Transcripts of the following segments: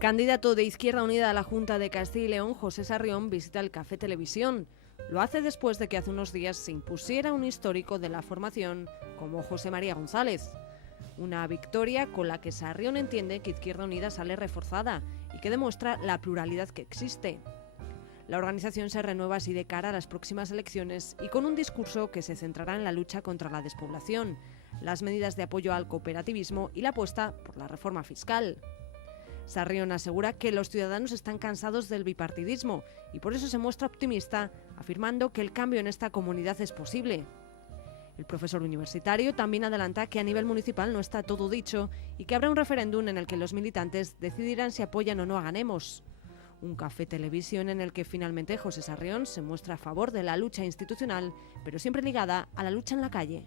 candidato de Izquierda Unida a la Junta de Castilla y León, José Sarrión, visita el Café Televisión. Lo hace después de que hace unos días se impusiera un histórico de la formación como José María González. Una victoria con la que Sarrión entiende que Izquierda Unida sale reforzada y que demuestra la pluralidad que existe. La organización se renueva así de cara a las próximas elecciones y con un discurso que se centrará en la lucha contra la despoblación, las medidas de apoyo al cooperativismo y la apuesta por la reforma fiscal. Sarrión asegura que los ciudadanos están cansados del bipartidismo y por eso se muestra optimista, afirmando que el cambio en esta comunidad es posible. El profesor universitario también adelanta que a nivel municipal no está todo dicho y que habrá un referéndum en el que los militantes decidirán si apoyan o no a Ganemos. Un café televisión en el que finalmente José Sarrión se muestra a favor de la lucha institucional, pero siempre ligada a la lucha en la calle.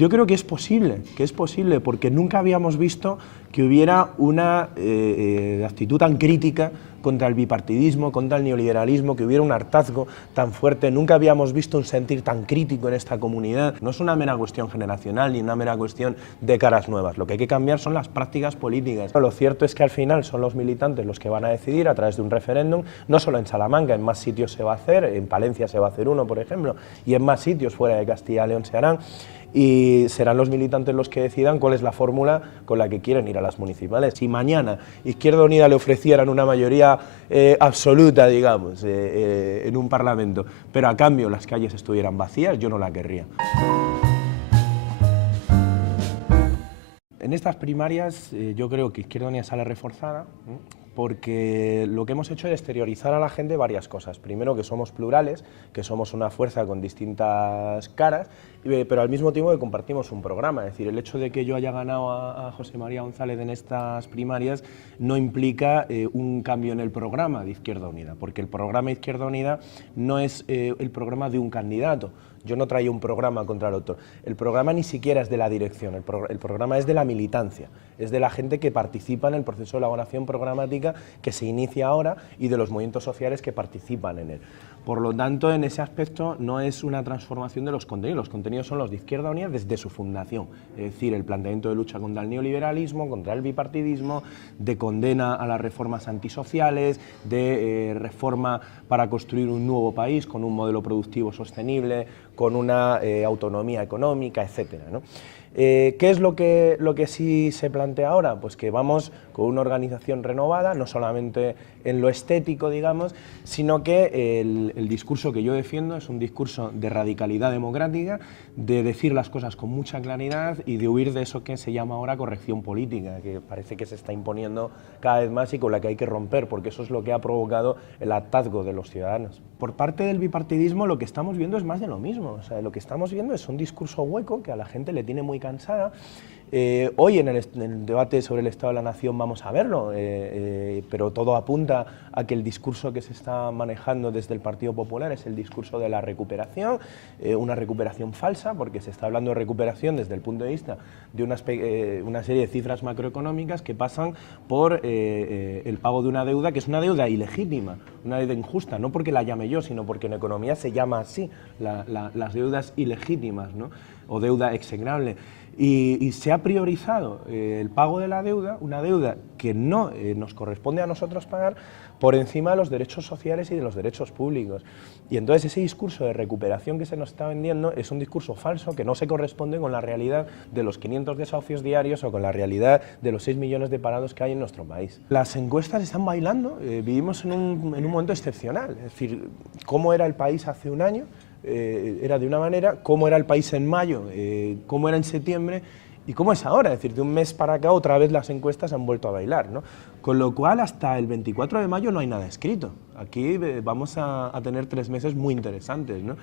Yo creo que es posible porque nunca habíamos visto que hubiera una actitud tan crítica contra el bipartidismo, contra el neoliberalismo, que hubiera un hartazgo tan fuerte. Nunca habíamos visto un sentir tan crítico en esta comunidad. No es una mera cuestión generacional ni una mera cuestión de caras nuevas. Lo que hay que cambiar son las prácticas políticas. Lo cierto es que al final son los militantes los que van a decidir a través de un referéndum, no solo en Salamanca, en más sitios se va a hacer, en Palencia se va a hacer uno, por ejemplo, y en más sitios fuera de Castilla y León se harán. Y serán los militantes los que decidan cuál es la fórmula con la que quieren ir a las municipales. Si mañana Izquierda Unida le ofrecieran una mayoría absoluta, digamos, en un parlamento, pero a cambio las calles estuvieran vacías, yo no la querría. En estas primarias yo creo que Izquierda Unida sale reforzada, porque lo que hemos hecho es exteriorizar a la gente varias cosas. Primero, que somos plurales, que somos una fuerza con distintas caras, pero al mismo tiempo que compartimos un programa. Es decir, el hecho de que yo haya ganado a José María González en estas primarias no implica un cambio en el programa de Izquierda Unida, porque el programa de Izquierda Unida no es el programa de un candidato. Yo no traía un programa contra el otro. El programa ni siquiera es de la dirección, el programa es de la militancia, es de la gente que participa en el proceso de elaboración programática que se inicia ahora y de los movimientos sociales que participan en él. Por lo tanto, en ese aspecto no es una transformación de los contenidos son los de Izquierda Unida desde su fundación, es decir, el planteamiento de lucha contra el neoliberalismo, contra el bipartidismo, de condena a las reformas antisociales, de reforma para construir un nuevo país con un modelo productivo sostenible, con una autonomía económica, etcétera, ¿no? ¿Qué es lo que sí se plantea ahora? Pues que vamos con una organización renovada, no solamente en lo estético, digamos, sino que el discurso que yo defiendo es un discurso de radicalidad democrática, de decir las cosas con mucha claridad y de huir de eso que se llama ahora corrección política, que parece que se está imponiendo cada vez más y con la que hay que romper, porque eso es lo que ha provocado el hartazgo de los ciudadanos. Por parte del bipartidismo lo que estamos viendo es más de lo mismo, o sea, lo que estamos viendo es un discurso hueco que a la gente le tiene muy cansada. Hoy en el debate sobre el Estado de la Nación vamos a verlo, pero todo apunta a que el discurso que se está manejando desde el Partido Popular es el discurso de la recuperación, una recuperación falsa, porque se está hablando de recuperación desde el punto de vista de una serie de cifras macroeconómicas que pasan por el pago de una deuda que es una deuda ilegítima, una deuda injusta, no porque la llame yo, sino porque en economía se llama así, las deudas ilegítimas, ¿no? O deuda execrable. Y se ha priorizado el pago de la deuda, una deuda que no nos corresponde a nosotros pagar, por encima de los derechos sociales y de los derechos públicos. Y entonces ese discurso de recuperación que se nos está vendiendo es un discurso falso que no se corresponde con la realidad de los 500 desahucios diarios o con la realidad de los 6 millones de parados que hay en nuestro país. Las encuestas están bailando, vivimos en un momento excepcional, es decir, cómo era el país hace un año, era de una manera, cómo era el país en mayo, cómo era en septiembre y cómo es ahora, es decir, de un mes para acá otra vez las encuestas han vuelto a bailar, ¿no? Con lo cual hasta el 24 de mayo no hay nada escrito, aquí vamos a tener 3 meses muy interesantes, ¿no?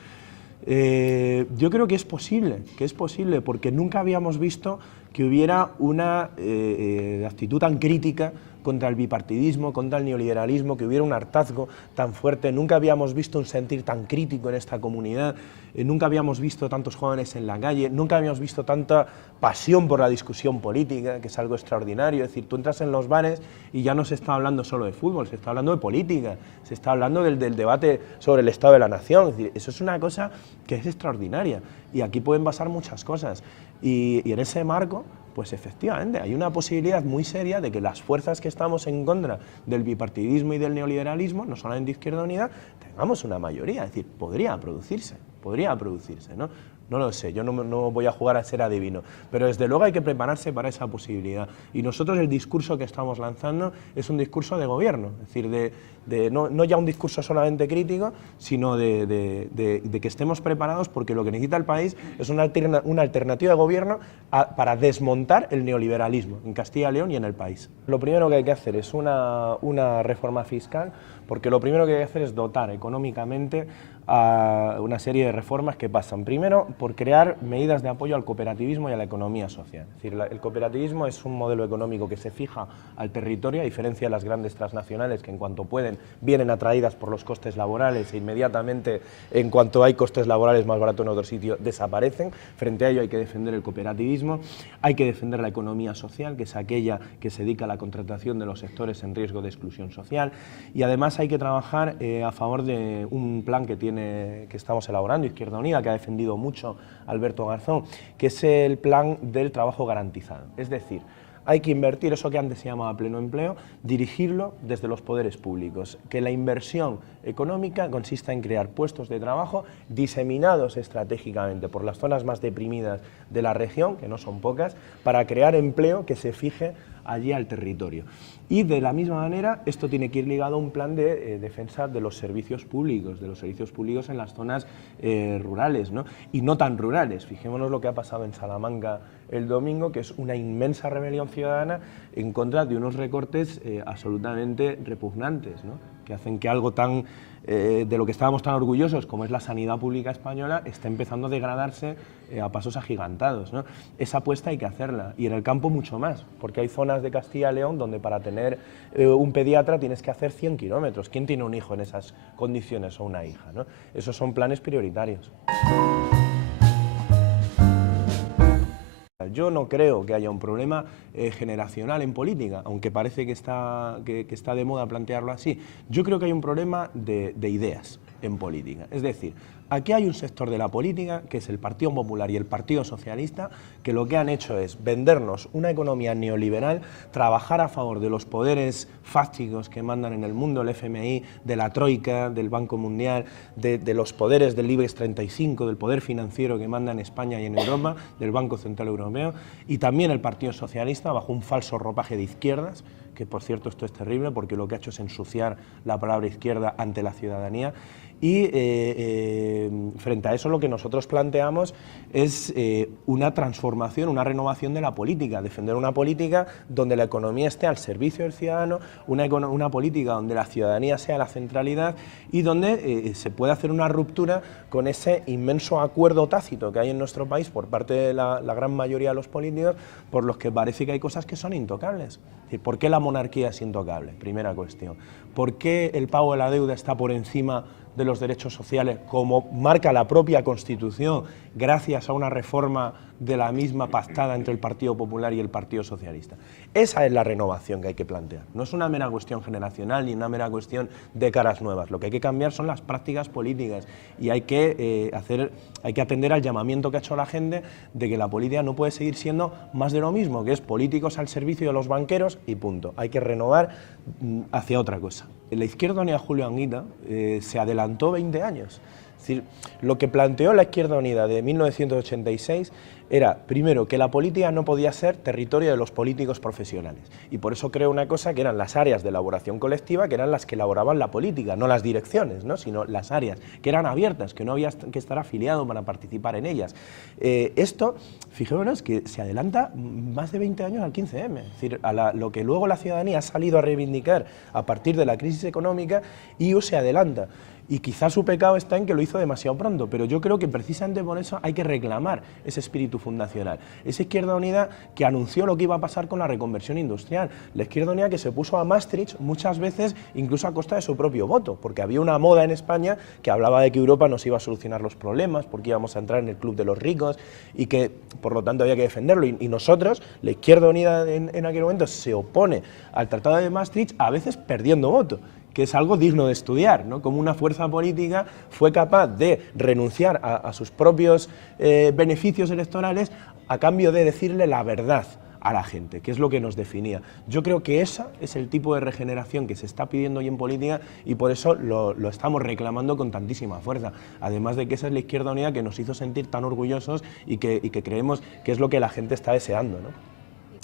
Yo creo que es posible porque nunca habíamos visto que hubiera una actitud tan crítica contra el bipartidismo, contra el neoliberalismo, que hubiera un hartazgo tan fuerte. Nunca habíamos visto un sentir tan crítico en esta comunidad, nunca habíamos visto tantos jóvenes en la calle, nunca habíamos visto tanta pasión por la discusión política, que es algo extraordinario. Es decir, tú entras en los bares y ya no se está hablando solo de fútbol, se está hablando de política, se está hablando del debate sobre el estado de la nación. Es decir, eso es una cosa que es extraordinaria y aquí pueden pasar muchas cosas. Y en ese marco, pues efectivamente hay una posibilidad muy seria de que las fuerzas que estamos en contra del bipartidismo y del neoliberalismo, no solamente Izquierda Unida, tengamos una mayoría. Es decir, podría producirse, ¿no? No lo sé, yo no voy a jugar a ser adivino, pero desde luego hay que prepararse para esa posibilidad. Y nosotros el discurso que estamos lanzando es un discurso de gobierno, es decir, no ya un discurso solamente crítico, sino de que estemos preparados, porque lo que necesita el país es una alternativa de gobierno para desmontar el neoliberalismo en Castilla y León y en el país. Lo primero que hay que hacer es una reforma fiscal, porque lo primero que hay que hacer es dotar económicamente a una serie de reformas que pasan, primero, por crear medidas de apoyo al cooperativismo y a la economía social. Es decir, el cooperativismo es un modelo económico que se fija al territorio, a diferencia de las grandes transnacionales que en cuanto pueden vienen atraídas por los costes laborales e inmediatamente en cuanto hay costes laborales más baratos en otro sitio desaparecen. Frente a ello hay que defender el cooperativismo, hay que defender la economía social, que es aquella que se dedica a la contratación de los sectores en riesgo de exclusión social, y además hay que trabajar a favor de un plan que estamos elaborando, Izquierda Unida, que ha defendido mucho Alberto Garzón, que es el plan del trabajo garantizado. Es decir, hay que invertir eso que antes se llamaba pleno empleo, dirigirlo desde los poderes públicos, que la inversión económica consista en crear puestos de trabajo diseminados estratégicamente por las zonas más deprimidas de la región, que no son pocas, para crear empleo que se fije allí al territorio. Y de la misma manera esto tiene que ir ligado a un plan de defensa de los servicios públicos en las zonas rurales, ¿no? Y no tan rurales. Fijémonos lo que ha pasado en Salamanca el domingo, que es una inmensa rebelión ciudadana en contra de unos recortes absolutamente repugnantes, ¿no? Que hacen que algo tan de lo que estábamos tan orgullosos como es la sanidad pública española está empezando a degradarse a pasos agigantados, ¿no? Esa apuesta hay que hacerla, y en el campo mucho más, porque hay zonas de Castilla y León donde para tener un pediatra tienes que hacer 100 kilómetros. ¿Quién tiene un hijo en esas condiciones o una hija, ¿no? Esos son planes prioritarios. Yo no creo que haya un problema generacional en política, aunque parece que está de moda plantearlo así. Yo creo que hay un problema de ideas en política. Es decir, aquí hay un sector de la política, que es el Partido Popular y el Partido Socialista, que lo que han hecho es vendernos una economía neoliberal, trabajar a favor de los poderes fácticos que mandan en el mundo, el FMI, de la Troika, del Banco Mundial, de los poderes del IBEX 35, del poder financiero que manda en España y en Europa, del Banco Central Europeo, y también el Partido Socialista, bajo un falso ropaje de izquierdas, que por cierto esto es terrible porque lo que ha hecho es ensuciar la palabra izquierda ante la ciudadanía. Y frente a eso lo que nosotros planteamos es una transformación, una renovación de la política, defender una política donde la economía esté al servicio del ciudadano, una política donde la ciudadanía sea la centralidad y donde se pueda hacer una ruptura con ese inmenso acuerdo tácito que hay en nuestro país por parte de la gran mayoría de los políticos, por los que parece que hay cosas que son intocables. ¿Por qué la monarquía es intocable? Primera cuestión. ¿Por qué el pago de la deuda está por encima de los derechos sociales, como marca la propia Constitución, gracias a una reforma de la misma pactada entre el Partido Popular y el Partido Socialista? Esa es la renovación que hay que plantear. No es una mera cuestión generacional ni una mera cuestión de caras nuevas. Lo que hay que cambiar son las prácticas políticas y hay que atender al llamamiento que ha hecho la gente de que la política no puede seguir siendo más de lo mismo, que es políticos al servicio de los banqueros y punto. Hay que renovar hacia otra cosa. La Izquierda Unida Julio Anguita se adelantó 20 años. Es decir, lo que planteó la Izquierda Unida de 1986 era, primero, que la política no podía ser territorio de los políticos profesionales, y por eso creó una cosa que eran las áreas de elaboración colectiva, que eran las que elaboraban la política, no las direcciones, ¿no?, sino las áreas, que eran abiertas, que no había que estar afiliado para participar en ellas. Esto, fijémonos que se adelanta más de 20 años al 15M, es decir, a lo que luego la ciudadanía ha salido a reivindicar a partir de la crisis económica, y se adelanta. Y quizás su pecado está en que lo hizo demasiado pronto, pero yo creo que precisamente por eso hay que reclamar ese espíritu fundacional. Esa Izquierda Unida que anunció lo que iba a pasar con la reconversión industrial, la Izquierda Unida que se puso a Maastricht muchas veces incluso a costa de su propio voto, porque había una moda en España que hablaba de que Europa nos iba a solucionar los problemas, porque íbamos a entrar en el club de los ricos y que por lo tanto había que defenderlo. Y nosotros, la Izquierda Unida en aquel momento, se opone al Tratado de Maastricht, a veces perdiendo voto, que es algo digno de estudiar, ¿no? Cómo una fuerza política fue capaz de renunciar a sus propios beneficios electorales a cambio de decirle la verdad a la gente, que es lo que nos definía. Yo creo que ese es el tipo de regeneración que se está pidiendo hoy en política y por eso lo estamos reclamando con tantísima fuerza. Además de que esa es la Izquierda Unida que nos hizo sentir tan orgullosos y que creemos que es lo que la gente está deseando, ¿no?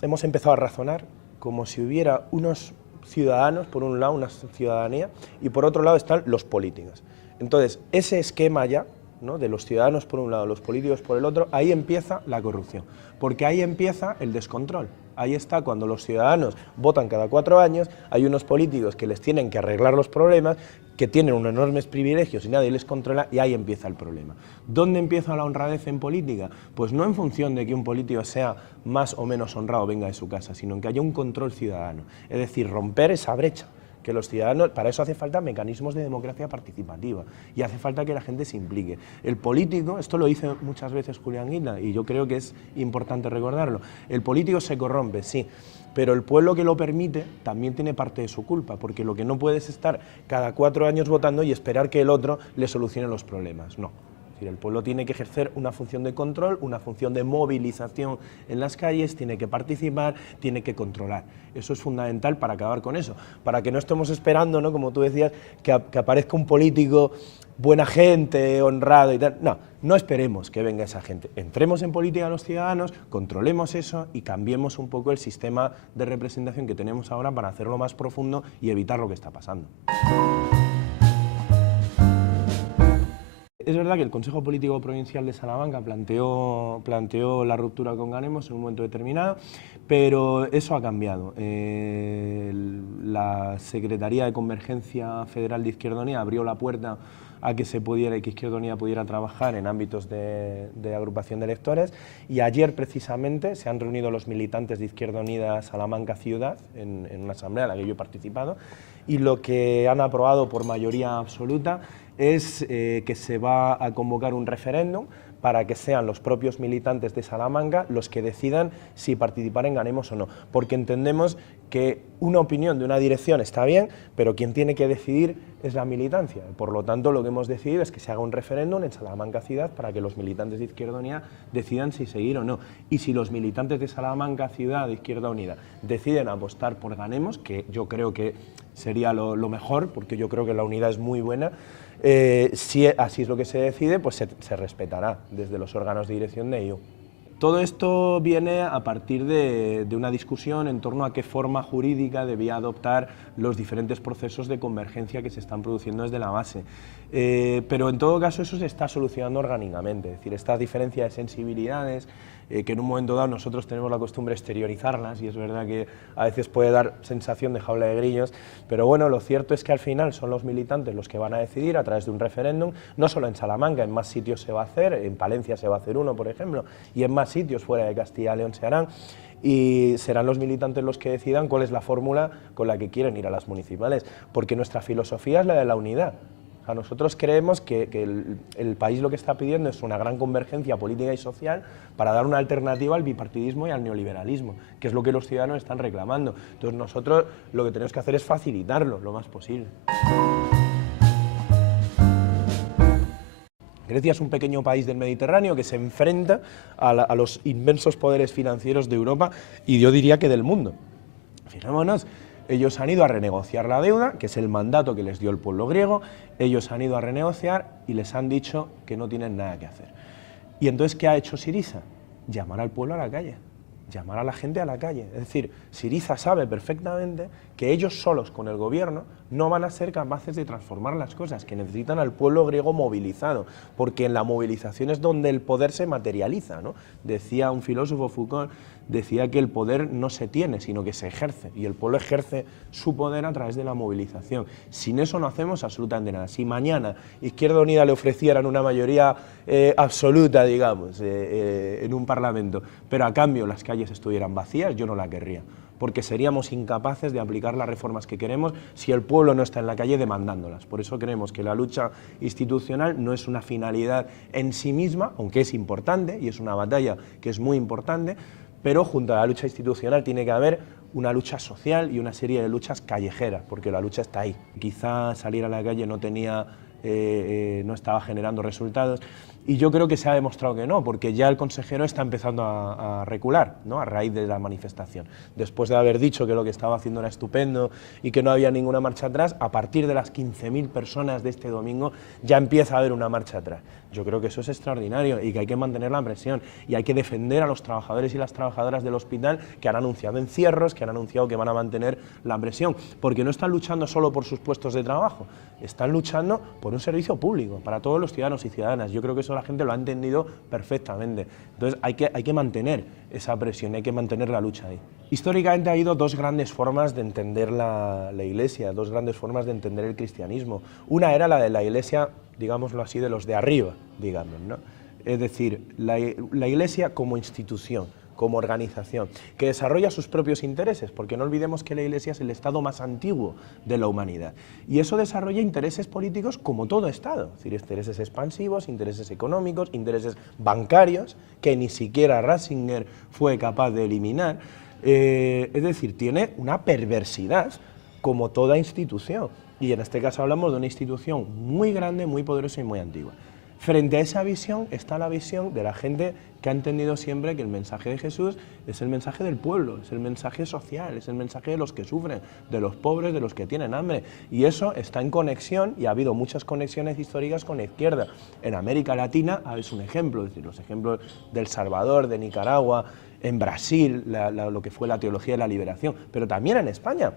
Hemos empezado a razonar como si hubiera unos ciudadanos, por un lado, una ciudadanía, y por otro lado están los políticos. Entonces, ese esquema ya, ¿no?, de los ciudadanos por un lado, los políticos por el otro, ahí empieza la corrupción, porque ahí empieza el descontrol. Ahí está cuando los ciudadanos votan cada 4 años, hay unos políticos que les tienen que arreglar los problemas, que tienen unos enormes privilegios y nadie les controla, y ahí empieza el problema. ¿Dónde empieza la honradez en política? Pues no en función de que un político sea más o menos honrado, venga de su casa, sino en que haya un control ciudadano, es decir, romper esa brecha. Que los ciudadanos, para eso hace falta mecanismos de democracia participativa y hace falta que la gente se implique. El político, esto lo dice muchas veces Julián Guinda y yo creo que es importante recordarlo, el político se corrompe, sí, pero el pueblo que lo permite también tiene parte de su culpa, porque lo que no puede es estar cada 4 años votando y esperar que el otro le solucione los problemas, no. El pueblo tiene que ejercer una función de control, una función de movilización en las calles, tiene que participar, tiene que controlar. Eso es fundamental para acabar con eso, para que no estemos esperando, ¿no?, como tú decías, que aparezca un político buena gente, honrado y tal. No, no esperemos que venga esa gente. Entremos en política los ciudadanos, controlemos eso y cambiemos un poco el sistema de representación que tenemos ahora para hacerlo más profundo y evitar lo que está pasando. Es verdad que el Consejo Político Provincial de Salamanca planteó la ruptura con Ganemos en un momento determinado, pero eso ha cambiado. La Secretaría de Convergencia Federal de Izquierda Unida abrió la puerta a que Izquierda Unida pudiera trabajar en ámbitos de agrupación de electores, y ayer precisamente se han reunido los militantes de Izquierda Unida Salamanca Ciudad en una asamblea en la que yo he participado, y lo que han aprobado por mayoría absoluta es que se va a convocar un referéndum para que sean los propios militantes de Salamanca los que decidan si participar en Ganemos o no, porque entendemos que una opinión de una dirección está bien, pero quien tiene que decidir es la militancia. Por lo tanto, lo que hemos decidido es que se haga un referéndum en Salamanca Ciudad para que los militantes de Izquierda Unida decidan si seguir o no. Y si los militantes de Salamanca Ciudad de Izquierda Unida deciden apostar por Ganemos, que yo creo que sería lo mejor, porque yo creo que la unidad es muy buena, si así es lo que se decide, pues se respetará desde los órganos de dirección de IU. Todo esto viene a partir de una discusión en torno a qué forma jurídica debía adoptar los diferentes procesos de convergencia que se están produciendo desde la base. Pero en todo caso eso se está solucionando orgánicamente, es decir, estas diferencias de sensibilidades que en un momento dado nosotros tenemos la costumbre de exteriorizarlas, y es verdad que a veces puede dar sensación de jaula de grillos, pero bueno, lo cierto es que al final son los militantes los que van a decidir a través de un referéndum, no solo en Salamanca, en más sitios se va a hacer, en Palencia se va a hacer uno, por ejemplo, y en más sitios fuera de Castilla y León se harán, y serán los militantes los que decidan cuál es la fórmula con la que quieren ir a las municipales, porque nuestra filosofía es la de la unidad. A nosotros creemos que el país lo que está pidiendo es una gran convergencia política y social para dar una alternativa al bipartidismo y al neoliberalismo, que es lo que los ciudadanos están reclamando. Entonces nosotros lo que tenemos que hacer es facilitarlo lo más posible. Grecia es un pequeño país del Mediterráneo que se enfrenta a los inmensos poderes financieros de Europa y yo diría que del mundo. Fijémonos. Ellos han ido a renegociar la deuda, que es el mandato que les dio el pueblo griego, ellos han ido a renegociar y les han dicho que no tienen nada que hacer. ¿Y entonces qué ha hecho Syriza? Llamar al pueblo a la calle, llamar a la gente a la calle. Es decir, Syriza sabe perfectamente que ellos solos con el gobierno no van a ser capaces de transformar las cosas, que necesitan al pueblo griego movilizado, porque en la movilización es donde el poder se materializa, ¿no? Decía un filósofo, Foucault, decía que el poder no se tiene, sino que se ejerce, y el pueblo ejerce su poder a través de la movilización. Sin eso no hacemos absolutamente nada. Si mañana Izquierda Unida le ofrecieran una mayoría absoluta, digamos, en un parlamento, pero a cambio las calles estuvieran vacías, yo no la querría, porque seríamos incapaces de aplicar las reformas que queremos si el pueblo no está en la calle demandándolas. Por eso creemos que la lucha institucional no es una finalidad en sí misma, aunque es importante, y es una batalla que es muy importante, pero junto a la lucha institucional tiene que haber una lucha social y una serie de luchas callejeras, porque la lucha está ahí. Quizá salir a la calle no estaba generando resultados, y yo creo que se ha demostrado que no, porque ya el consejero está empezando a recular, ¿no?, a raíz de la manifestación. Después de haber dicho que lo que estaba haciendo era estupendo y que no había ninguna marcha atrás, a partir de las 15.000 personas de este domingo ya empieza a haber una marcha atrás. Yo creo que eso es extraordinario y que hay que mantener la presión y hay que defender a los trabajadores y las trabajadoras del hospital que han anunciado encierros, que han anunciado que van a mantener la presión, porque no están luchando solo por sus puestos de trabajo, están luchando por un servicio público para todos los ciudadanos y ciudadanas. Yo creo que eso la gente lo ha entendido perfectamente. Entonces hay que mantener esa presión, hay que mantener la lucha ahí. Históricamente ha habido dos grandes formas de entender la Iglesia, dos grandes formas de entender el cristianismo. Una era la de la Iglesia, digámoslo así, de los de arriba, digamos, ¿no? Es decir, la Iglesia como institución, como organización, que desarrolla sus propios intereses, porque no olvidemos que la Iglesia es el Estado más antiguo de la humanidad, y eso desarrolla intereses políticos como todo Estado, es decir, intereses expansivos, intereses económicos, intereses bancarios, que ni siquiera Ratzinger fue capaz de eliminar, es decir, tiene una perversidad como toda institución, y en este caso hablamos de una institución muy grande, muy poderosa y muy antigua. Frente a esa visión está la visión de la gente que ha entendido siempre que el mensaje de Jesús es el mensaje del pueblo, es el mensaje social, es el mensaje de los que sufren, de los pobres, de los que tienen hambre. Y eso está en conexión, y ha habido muchas conexiones históricas con la izquierda. En América Latina es un ejemplo, es decir, los ejemplos de El Salvador, de Nicaragua, en Brasil, lo que fue la teología de la liberación, pero también en España.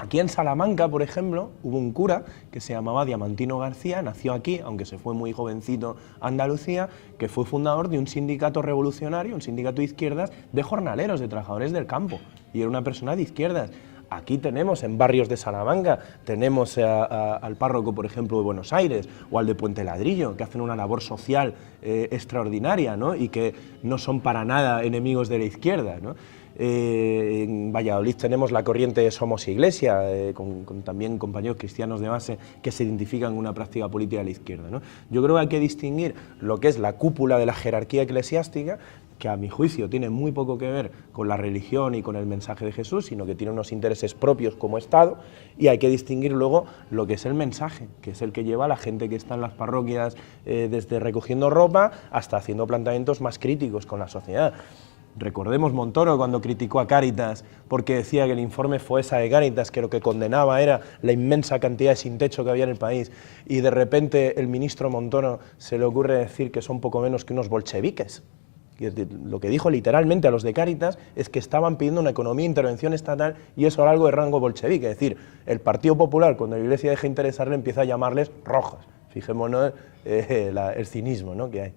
Aquí en Salamanca, por ejemplo, hubo un cura que se llamaba Diamantino García, nació aquí, aunque se fue muy jovencito a Andalucía, que fue fundador de un sindicato revolucionario, un sindicato de izquierdas, de jornaleros, de trabajadores del campo, y era una persona de izquierdas. Aquí tenemos en barrios de Salamanca, tenemos al párroco, por ejemplo, de Buenos Aires, o al de Puente Ladrillo, que hacen una labor social extraordinaria, ¿no?, y que no son para nada enemigos de la izquierda, ¿no? En Valladolid tenemos la corriente Somos Iglesia, con también compañeros cristianos de base que se identifican con una práctica política de la izquierda, ¿no? Yo creo que hay que distinguir lo que es la cúpula de la jerarquía eclesiástica, que a mi juicio tiene muy poco que ver con la religión y con el mensaje de Jesús, sino que tiene unos intereses propios como Estado, y hay que distinguir luego lo que es el mensaje, que es el que lleva a la gente que está en las parroquias, desde recogiendo ropa hasta haciendo planteamientos más críticos con la sociedad. Recordemos Montoro cuando criticó a Cáritas porque decía que el informe Foessa de Cáritas, que lo que condenaba era la inmensa cantidad de sin techo que había en el país, y de repente el ministro Montoro se le ocurre decir que son poco menos que unos bolcheviques. Y lo que dijo literalmente a los de Cáritas es que estaban pidiendo una economía de intervención estatal, y eso era algo de rango bolchevique. Es decir, el Partido Popular, cuando la Iglesia deja de interesarle, empieza a llamarles rojos. Fijémonos el cinismo, ¿no?, que hay.